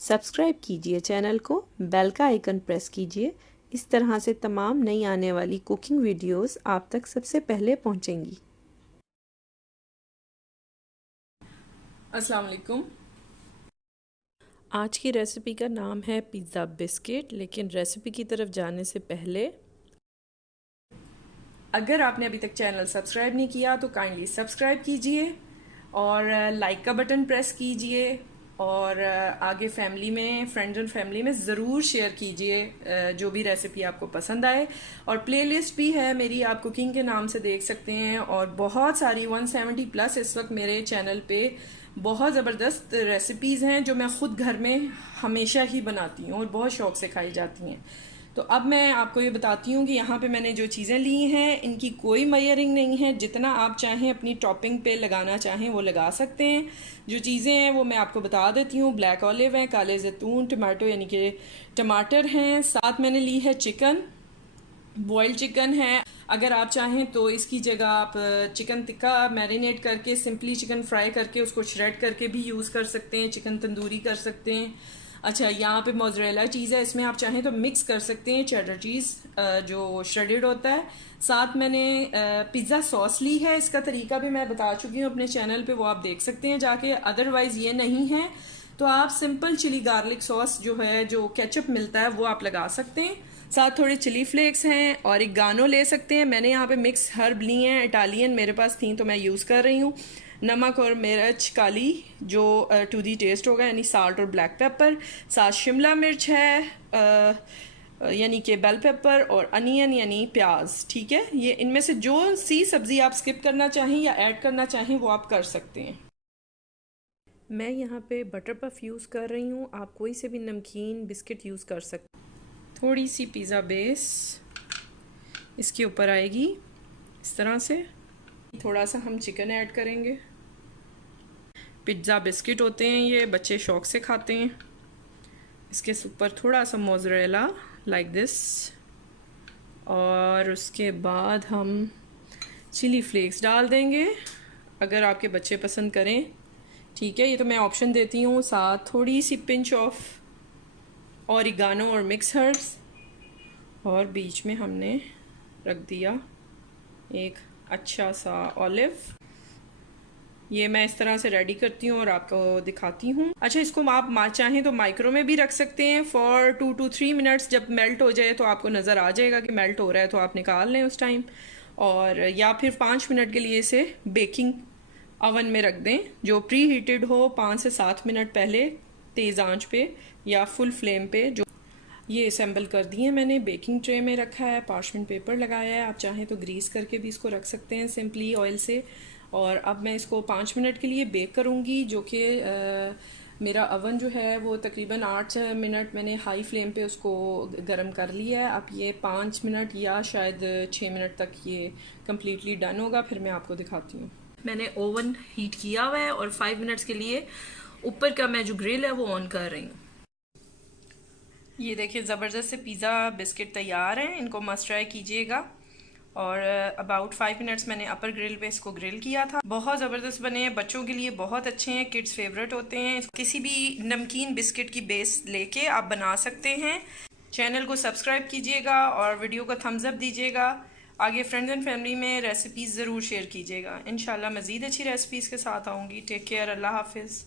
Subscribe कीजिए channel को, bell का आइकन प्रेस कीजिए। इस तरह से तमाम नई आने वाली कुकिंग वीडियोस आप तक सबसे पहले पहुंचेंगी। अस्सलाम वालेकुम। आज की रेसिपी का नाम है पिज़्ज़ा बिस्किट, लेकिन रेसिपी की तरफ जाने से पहले अगर आपने अभी तक चैनल सब्सक्राइब नहीं किया तो काइंडली सब्सक्राइब कीजिए और लाइक का बटन प्रेस कीजिए और आगे फैमिली में, फ्रेंड्स एंड फैमिली में ज़रूर शेयर कीजिए जो भी रेसिपी आपको पसंद आए। और प्लेलिस्ट भी है मेरी, आप कुकिंग के नाम से देख सकते हैं। और बहुत सारी 170 प्लस इस वक्त मेरे चैनल पे बहुत ज़बरदस्त रेसिपीज़ हैं जो मैं ख़ुद घर में हमेशा ही बनाती हूँ और बहुत शौक़ से खाई जाती हैं। तो अब मैं आपको ये बताती हूँ कि यहाँ पे मैंने जो चीज़ें ली हैं इनकी कोई मेजरिंग नहीं है, जितना आप चाहें अपनी टॉपिंग पे लगाना चाहें वो लगा सकते हैं। जो चीज़ें हैं वो मैं आपको बता देती हूँ। ब्लैक ऑलिव है, काले जैतून, टमाटो यानी कि टमाटर हैं, साथ मैंने ली है चिकन, बॉइल्ड चिकन है। अगर आप चाहें तो इसकी जगह आप चिकन टिक्का मैरिनेट करके सिंपली चिकन फ्राई करके उसको श्रेड करके भी यूज़ कर सकते हैं, चिकन तंदूरी कर सकते हैं। अच्छा, यहाँ पे मोज़रेला चीज़ है, इसमें आप चाहें तो मिक्स कर सकते हैं चेडर चीज़ जो श्रेडेड होता है। साथ मैंने पिज़्ज़ा सॉस ली है, इसका तरीका भी मैं बता चुकी हूँ अपने चैनल पे, वो आप देख सकते हैं जाके। अदरवाइज़ ये नहीं है तो आप सिंपल चिली गार्लिक सॉस जो है, जो केचप मिलता है, वो आप लगा सकते हैं। साथ थोड़े चिली फ्लेक्स हैं और एक गानो ले सकते हैं। मैंने यहाँ पे मिक्स हर्ब ली हैं, इटालियन मेरे पास थी तो मैं यूज़ कर रही हूँ। नमक और मिर्च काली जो टू दी टेस्ट होगा, यानी साल्ट और ब्लैक पेपर। साथ शिमला मिर्च है यानी कि बेल पेपर, और अनियन यानी प्याज। ठीक है, ये इनमें से जो सी सब्ज़ी आप स्किप करना चाहें या ऐड करना चाहें वो आप कर सकते हैं। मैं यहाँ पे बटर पफ यूज़ कर रही हूँ, आप कोई से भी नमकीन बिस्किट यूज़ कर सकते। थोड़ी सी पिज़्ज़ा बेस इसके ऊपर आएगी इस तरह से। थोड़ा सा हम चिकन ऐड करेंगे। पिज़्ज़ा बिस्किट होते हैं ये, बच्चे शौक से खाते हैं। इसके ऊपर थोड़ा सा मोज़रेला लाइक दिस, और उसके बाद हम चिली फ्लेक्स डाल देंगे अगर आपके बच्चे पसंद करें। ठीक है, ये तो मैं ऑप्शन देती हूँ। साथ थोड़ी सी पिंच ऑफ ऑरिगानो और मिक्स हर्ब्स, और बीच में हमने रख दिया एक अच्छा सा ऑलिव। ये मैं इस तरह से रेडी करती हूँ और आपको दिखाती हूँ। अच्छा, इसको आप चाहें तो माइक्रो में भी रख सकते हैं फॉर 2 to 3 मिनट्स। जब मेल्ट हो जाए तो आपको नज़र आ जाएगा कि मेल्ट हो रहा है, तो आप निकाल लें उस टाइम। और या फिर 5 मिनट के लिए इसे बेकिंग अवन में रख दें जो प्री हीटेड हो, 5 से 7 मिनट पहले तेज़ आंच पे या फुल फ्लेम पे। जो ये असेंबल कर दिए मैंने, बेकिंग ट्रे में रखा है, पार्चमेंट पेपर लगाया है। आप चाहें तो ग्रीस करके भी इसको रख सकते हैं सिंपली ऑयल से। और अब मैं इसको 5 मिनट के लिए बेक करूँगी, जो कि मेरा अवन जो है वो तकरीबन 8 मिनट मैंने हाई फ्लेम पे उसको गर्म कर लिया है। अब ये 5 मिनट या शायद 6 मिनट तक ये कम्प्लीटली डन होगा, फिर मैं आपको दिखाती हूँ। मैंने ओवन हीट किया हुआ है और 5 मिनट्स के लिए ऊपर का मैं जो ग्रिल है वो ऑन कर रही हूँ। ये देखिए ज़बरदस्त से पिज़्ज़ा बिस्किट तैयार हैं, इनको मस्ट ट्राई कीजिएगा। और अबाउट 5 मिनट्स मैंने अपर ग्रिल पे इसको ग्रिल किया था। बहुत ज़बरदस्त बने हैं, बच्चों के लिए बहुत अच्छे हैं, किड्स फेवरेट होते हैं। किसी भी नमकीन बिस्किट की बेस लेके आप बना सकते हैं। चैनल को सब्सक्राइब कीजिएगा और वीडियो को थम्स अप दीजिएगा। आगे फ्रेंड्स एंड फैमिली में रेसिपीज़ ज़रूर शेयर कीजिएगा। इंशाल्लाह मज़ीद अच्छी रेसिपीज़ के साथ आऊँगी। टेक केयर, अल्लाह हाफिज़।